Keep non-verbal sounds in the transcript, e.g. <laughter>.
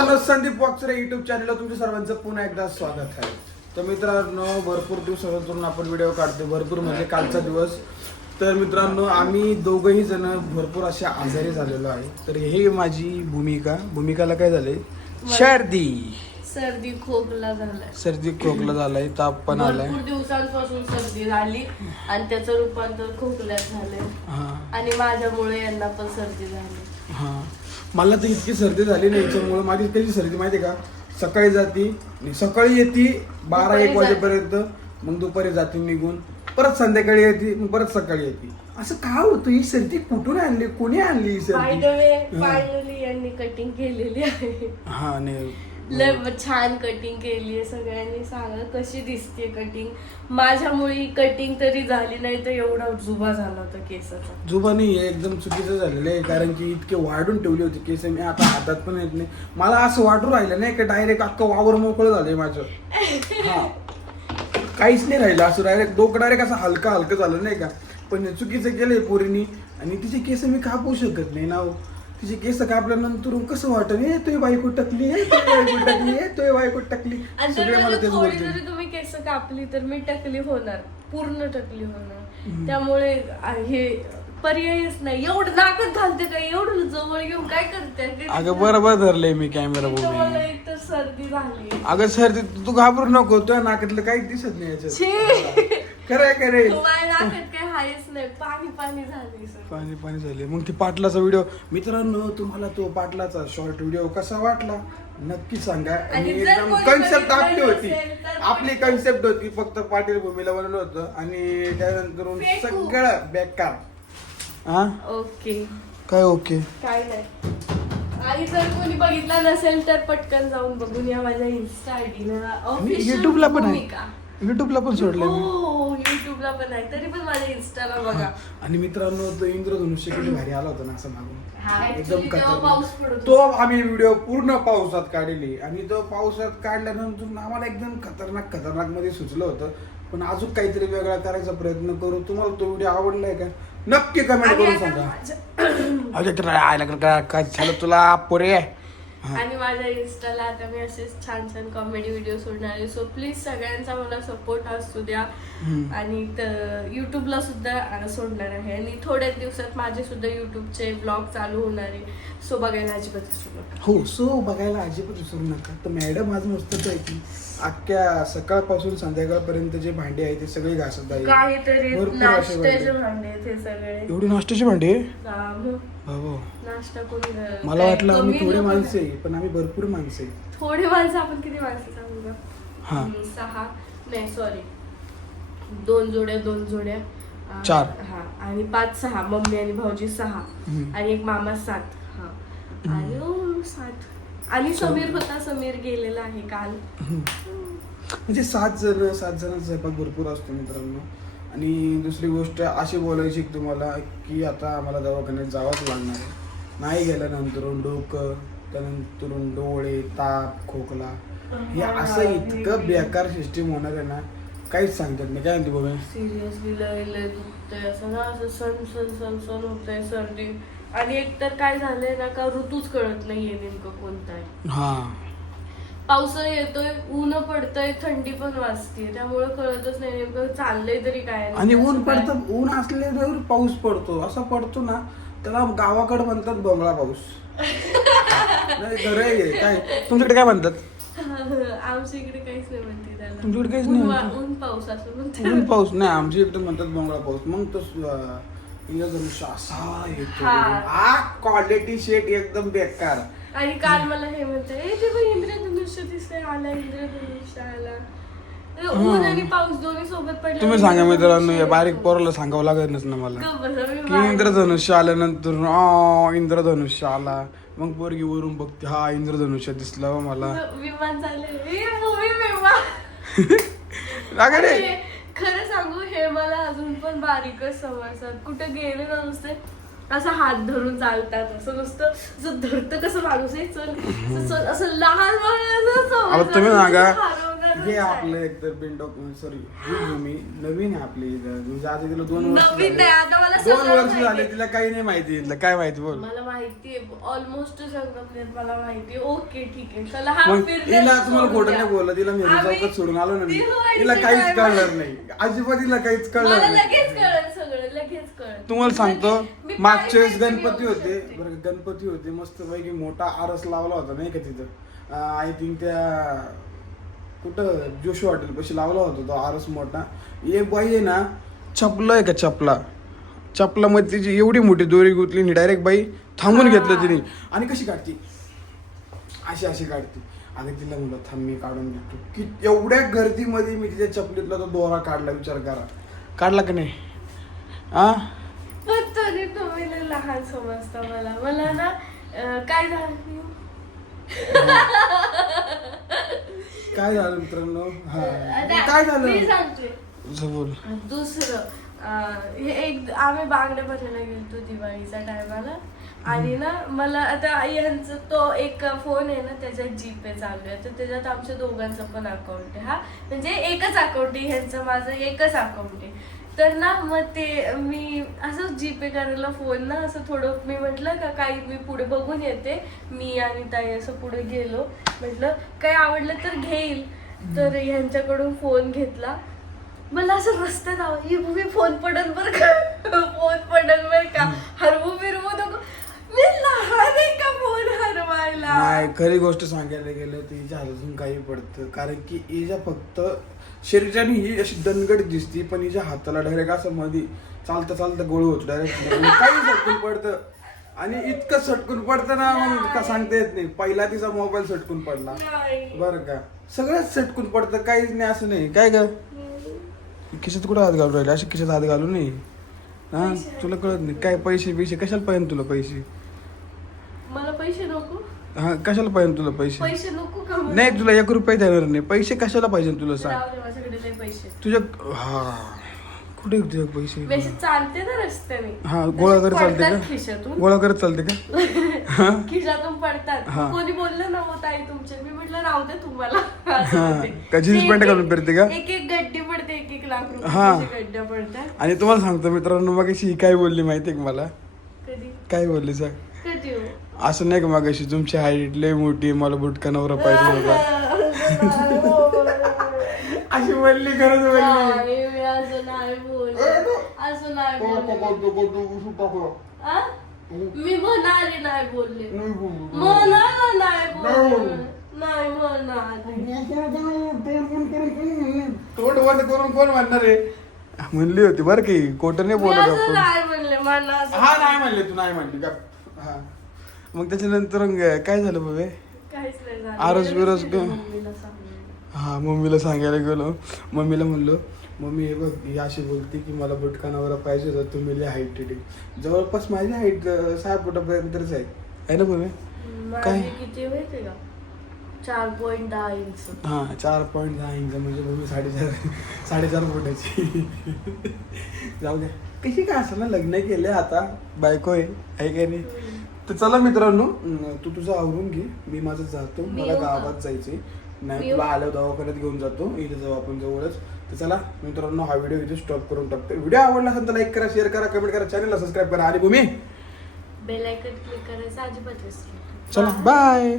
मित्रांनो संदीप वाकचरे युट्यूब चॅनलला तुमच्या सर्वांचं पुन्हा एकदा स्वागत आहे. तर मित्रांनो भरपूर दिवसापासून आपण व्हिडिओ काढतो भरपूर म्हणजे कालचा दिवस. तर मित्रांनो आम्ही दोघंही जण भरपूर असे आजारी झालेलो आहे. तर हे माझी भूमिका. भूमिकाला काय झाले सर्दी सर्दी खोकला झालाय. सर्दी खोकला झालाय ताप पण आलाय. भरपूर दिवसांपासून सर्दी झाली आणि त्याचं रूपांतर खोकल्यात झालंय. हा. आणि माझ्यामुळे यांना पण सर्दी झाली. हा. मला तर इतकी सर्दी झाली नाही याच्यामुळे. माझी कशी सर्दी माहिती आहे का? सकाळी जाती आणि सकाळी येते बारा दुपारी एक वाजेपर्यंत मग दुपारी जाते निघून. परत संध्याकाळी येते मग परत सकाळी येते. असं का होतं? ही सर्दी कुठून आणली? कोणी आणली ही बाय सर्दी? वे हा. यांनी कटिंग केलेली आहे. हा नाही. लय छान कटिंग केली आहे सगळ्यांनी सांगा कशी दिसते कटिंग माझ्यामुळे कटिंग तरी झाली नाही तर एवढा जुबा झाला होता केसाचा. जुबा नाही आहे, एकदम चुकीचं झालेलं आहे कारण की इतके वाढून ठेवली होती केस मी आता हातात पण येत नाही. मला असं वाटून राहिलं नाही का डायरेक्ट अख्खं वावर मोकळं झालंय माझं. हा. काहीच नाही राहिलं असं डायरेक्ट डोकं डायरेक्ट असं हलका हलकं झालं नाही का? पण हे चुकीचं केलंय पोरीनी आणि तिचे केस मी कापू शकत नाही ना हो. तिचे केस कापल्यानंतर कसं वाटत ए तुझी बायको टकली तुझी बायको टकली आहे तुझी बायको टकली. आणि सगळे जर मला म्हणजे तेच थोडी बोलते जरी तुम्ही केस कापली तर मी टकली होणार. पूर्ण टकली होणार. त्यामुळे आ- हे पर्यायच नाही. एवढं नाकच घालते काय एवढं जवळ घेऊन काय करते? अगं बरोबर धरलंय मी कॅमेरा मला बघून. एक तर सर्दी झाली. अगं सर तू घाबरू नको. तुझ्या नाकातलं काहीच दिसत नाही याच्यात. छे! खरंय माझ्या नाकात काय हायच नाही. पाणी पाणी झाली सर. पाणी पाणी झाले. मग ती पाटलाचा व्हिडिओ मित्रांनो तुम्हाला तो पाटलाचा शॉर्ट व्हिडिओ कसा वाटला? नक्की सांगा. आणि आणि जर एकदम कोणी कन्सेप्ट बघितलं आपली होती. नसेल तर आपली कन्सेप्ट होती. फक्त पाटील भूमीला बनवलं होतं. आणि त्यानंतर फेकू. सगळं बेकार. हा ओके. काय ओके? काय नाही. आणि जर कोणी बघितला नसेल तर पटकन जाऊन बघून या माझ्या इन्स्टा आयडी युट्यूबला पण आहे. युट्यूबला पण सोडलंय मी. हो युट्यूबला पण आहे. तरी पण माझ्या इन्स्टाला बघा. आणि मित्रांनो तो इंद्रधनुष्य किती भारी आला होता ना असं मागून. हा, एकदम तेव्हा पाऊस पडत. खतरनाक होता. तो आम्ही व्हिडिओ पूर्ण पावसात काढली. आणि तो पावसात काढल्यानंतर आम्हाला एकदम खतरनाक खतरनाकमध्ये सुचलं होतं. पण अजून काहीतरी वेगळा करायचा प्रयत्न करू. तुम्हाला तो व्हिडिओ आवडलाय का? नक्की कमेंट आणि करून आता सांगा. माझ्या- अरे तर आयला का- काय काय झालं तुला पोरे. आणि माझ्या इन्स्टाला आता मी असेच छान छान कॉमेडी व्हिडिओ सोडणार आहे. सो प्लीज सगळ्यांचा मला सपोर्ट असू द्या. आणि युट्यूबला सुद्धा सोडणार आहे. आणि थोड्याच दिवसात माझे सुद्धा युट्यूबचे ब्लॉग चालू होणार आहे. सो बघायला अजिबात विसरू नका. हो सो बघायला अजिबात विसरू नका. तर मॅडम आज मस्तच आहे की अख्ख्या सकाळपासून संध्याकाळपर्यंत जे भांडे आहे ते सगळे घासत आहे काहीतरी नाश्त्याचे भांडे. हे सगळे. एवढी नाश्त्याची भांडे? नाश्ता कोणी मला वाटलं आम्ही कमी थोडे लोकं- माणसं पण आम्ही भरपूर माणसं थोडे माणसं आपण किती माणसं सांगू का हा. हम्म, सहा. नाही सॉरी दोन जोड्या दोन जोड्या. अं, चार. हा आणि पाच सहा. मम्मी आणि भाऊजी सहा. हम्म. आणि एक मामा सात. हा. आणि ओ, सात. आणि समीर होता समीर गेलेला आहे काल. म्हणजे सात जण सात जणांचा स्वयंपाक भरपूर असतो मित्रांनो. आणि दुसरी गोष्ट अशी बोलायची तुम्हाला की आता आम्हाला दवाखान्यात जावंच लागणार आहे. नाही गेल्यानंतर डोकं त्यानंतर डोळे ताप खोकला हे असं इतकं बेकार सिस्टीम होणार आहे ना काहीच सांगतात नाही. काय म्हणते बाबा सिरियसली लय लय दुखतंय. असं ना असं सण सण सण सण होतंय सर्दी. आणि एकतर काय झालंय ना का ऋतूच कळत नाहीये नेमकं कोणता आहे हा. पावसा येतोय ऊन पडतंय थंडी पण वाजते त्यामुळे कळतच नाही नेमकं चाललंय तरी काय आणि ऊन. पडतं ऊन असल्यावर पाऊस पडतो. असा पडतो ना त्याला गावाकडे म्हणतात बंगळा पाऊस. नाही खरं आहे काय? तुमच्याकडे काय म्हणतात? आमच्या इकडे काहीच नाही म्हणते त्याला. तुमच्याकडे काहीच नाही? ऊन पाऊस असं ऊन म्हणते पाऊस नाही आमच्या इकडे म्हणतात बंगळा पाऊस. मग तो इंद्रधनुष्य असा येतो हा. हा क्वालिटी शेट एकदम बेकार. आणि काल मला हे म्हणते ए ते पण इंद्रधनुष्य दिसतंय आला इंद्रधनुष्य आला. ऊन आणि पाऊस दोन्ही सोबत पडले तुम्ही सांगा मित्रांनो या बारीक पोराला सांगावं लागतच ना मला. की इंद्रधनुष्य आल्यानंतर आ, इंद्रधनुष्य आला. मग पोरगी वरून बघते हा इंद्रधनुष्य दिसला बा मला. विमान झाले ए, movie विमान. <laughs> अगं रे. आणि खरं सांगू हे मला अजून पण बारीकच समजतात. कुठे गेले ना नुसते. असं हात धरून चालतात. असं नुसतं असं धरतं कसं माणूस आहे? चल असं- असं लहान बाळ. तुम्ही सांगा हे आपलं एकतर बिंडो सॉरी ही भूमी नवीन आहे आपली इथं. म्हणजे आता तिला दोन वर्ष नवीन नाही, आता मला झाले. दोन सगळं वर्ष माहिती झाले. तिला काही नाही माहिती इथलं. काय माहिती बोल. मला माहितीये ऑलमोस्ट संगमनेर मला माहितीये ओके ठीक आहे. चला हा मग फिरण्याचं तिला तुम्हाला सोडून खोटं द्या. नाही बोललं. तिला मी आम्ही- चौकात सोडून आलो ना मी. ती तिला काहीच काय कळणार नाही. अजिबात तिला काहीच कळणार मला नाही. लगेच कळलं सगळं. लगेच कळलं तुम्हाला सांगतो मागच्या वेळेस गणपती होते. बरं गणपती होते मस्त पैकी मोठा आरस लावला होता नाही का तिथं. आय थिंक त्या कुठं जोशी हॉटेल पशी लावला होता तो आरस मोठा. एक बाई आहे ना चपला आहे का चपला? चपलामध्ये तिची एवढी मोठी दोरी गुतली डायरेक्ट बाई थांबून. घेतलं तिने. आणि कशी काढती? अशी अशी काढते. अगं तिला म्हणलं थांब मी काढून घेतो. की एवढ्या गर्दीमध्ये मी तिच्या चपलीतला तो दोरा काढला विचार करा. काढला का नाही? आ? पण तरी तुम्ही लय लहान समजता मला. मला ना अं, काय झालं? काय झालं मित्रांनो? हा. आता काय मी झालं सांगते. तुझं बोल. दुसरं अं, हे एक आम्ही बांगड्या भरायला गेलतो दिवाळीच्या टायमाला आणि ना मला आता यांचं तो एक फोन आहे ना त्याच्यात जीपे चालू आहे. तर त्याच्यात आमच्या दोघांचं पण अकाउंट आहे हा. म्हणजे एकच अकाउंट आहे ह्यांचं माझं एकच अकाउंट आहे. तर ना मग ते मी असं जीपे करायला फोन ना असं थोडं मी म्हटलं का काही मी पुढे बघून येते. मी आणि ताई असं पुढे गेलो. म्हटलं काही आवडलं तर घेईल. तर ह्यांच्याकडून फोन घेतला. मला असं रस्त्यात आव- ही मी फोन पडन बर का? फोन पडन बर का? हरवू बिरवू नको. मी लहान आहे का फोन नाही खरी गोष्ट सांगायला गेलं तर हिच्या हातातून काही पडतं. कारण की हिच्या फक्त शरीराने ही अशी दणगड दिसती पण हिच्या हाताला डायरेक्ट असं मध्ये चालता चालता गोळ होतो डायरेक्ट काही सटकून पडतं. आणि इतकं सटकून पडतं ना मग का सांगता येत नाही. पहिला तिचा मोबाईल सटकून पडला. बरं का? सगळंच सटकून पडतं काहीच नाही असं नाही. काय ग? खिशात कुठं हात घालून राहिले? असे खिशात हात घालू नाही. हा? तुला कळत नाही. काय पैसे पैसे कशाला पाहिजे तुला पैसे? पैसे नको. हा कशाला पाहिजे तुला पैसे? पैसे नको का? नाही तुला एक रुपये देणार नाही. पैसे कशाला पाहिजे तुला सांग. राहू दे, माझ्याकडे लय पैसे तुझ्या हा. कुठे आहेत तुझ्या पैसे? अशी चालते ना रस्त्याने. हा गोळा करत चालते पडतात का? खिशातून. गोळा करत चालते का? <laughs> खिशातून पडतात. हा. कोणी बोललं ना हो ताई तुमचे. मी म्हटलं राहू दे तुम्हाला. असं हा. म्हणते. का jeans एक- pant घालून फिरते का? एक एक गड्डी पडते एक एक लाख हा. रुपये गड्ड्या पडतात. आणि तुम्हाला सांगतो मित्रांनो मग ही काय बोलली माहितीये का मला? कधी? काय बोलली सांग. असं नाही का मग अशी तुमची हाईट लय मोठी मला बुटका नवरा पाहिजे होता. अशी बोलली खरंच बोलली नाही, मी म्हणाले नाही बोलले. म्हणाला नाही बोलले. नाही म्हणाले. तोंड बंद करून कोण म्हणणार आहे? म्हणली होती बरं की कोट नाही मी बोलत नाही म्हणले हा नाही म्हणले तू नाही म्हणली. का हा. मग त्याच्यानंतर मग काय झालं बाबे काहीच नाही झालं. आरस बिरस ग- मम्मीला सांगितलं. हा मम्मीला सांगायला गेलो. मम्मीला म्हणलो मम्मी हे बघ ही अशी बोलते की मला बुटकानावर पाहिजे होतं तुम्ही लय हाईट जवळपास माझी हाईट सहा फुटापर्यंतच आहे. आहे ना मम्मी काय? माझी किती माहिती का? चार पॉईंट दहा इंच हा चार पॉईंट दहा इंच म्हणजे मम्मी साडेचार साडेचार फुटाची. जाऊ द्या. कशी काय असं ना लग्न केले आता? बायको आहे आहे काय नाही? तर चला मित्रांनो. अं, तू तुझं आवरून घे. मी माझं जातो. मी मला येऊ का? गावात जायचंय. मी नाही येऊ? तुला आलं दवाखान्यात घेऊन जातो. इथे जाऊ आपण जवळच. तर चला मित्रांनो हा व्हिडिओ इथे स्टॉप करून टाकतो व्हिडिओ आवडला असेल तर लाईक करा शेअर करा कमेंट करा चॅनलला सबस्क्राईब करा. आणि भूमी. बेल आयकन क्लिक करायचं अजिबात विसरू नका. चला बाय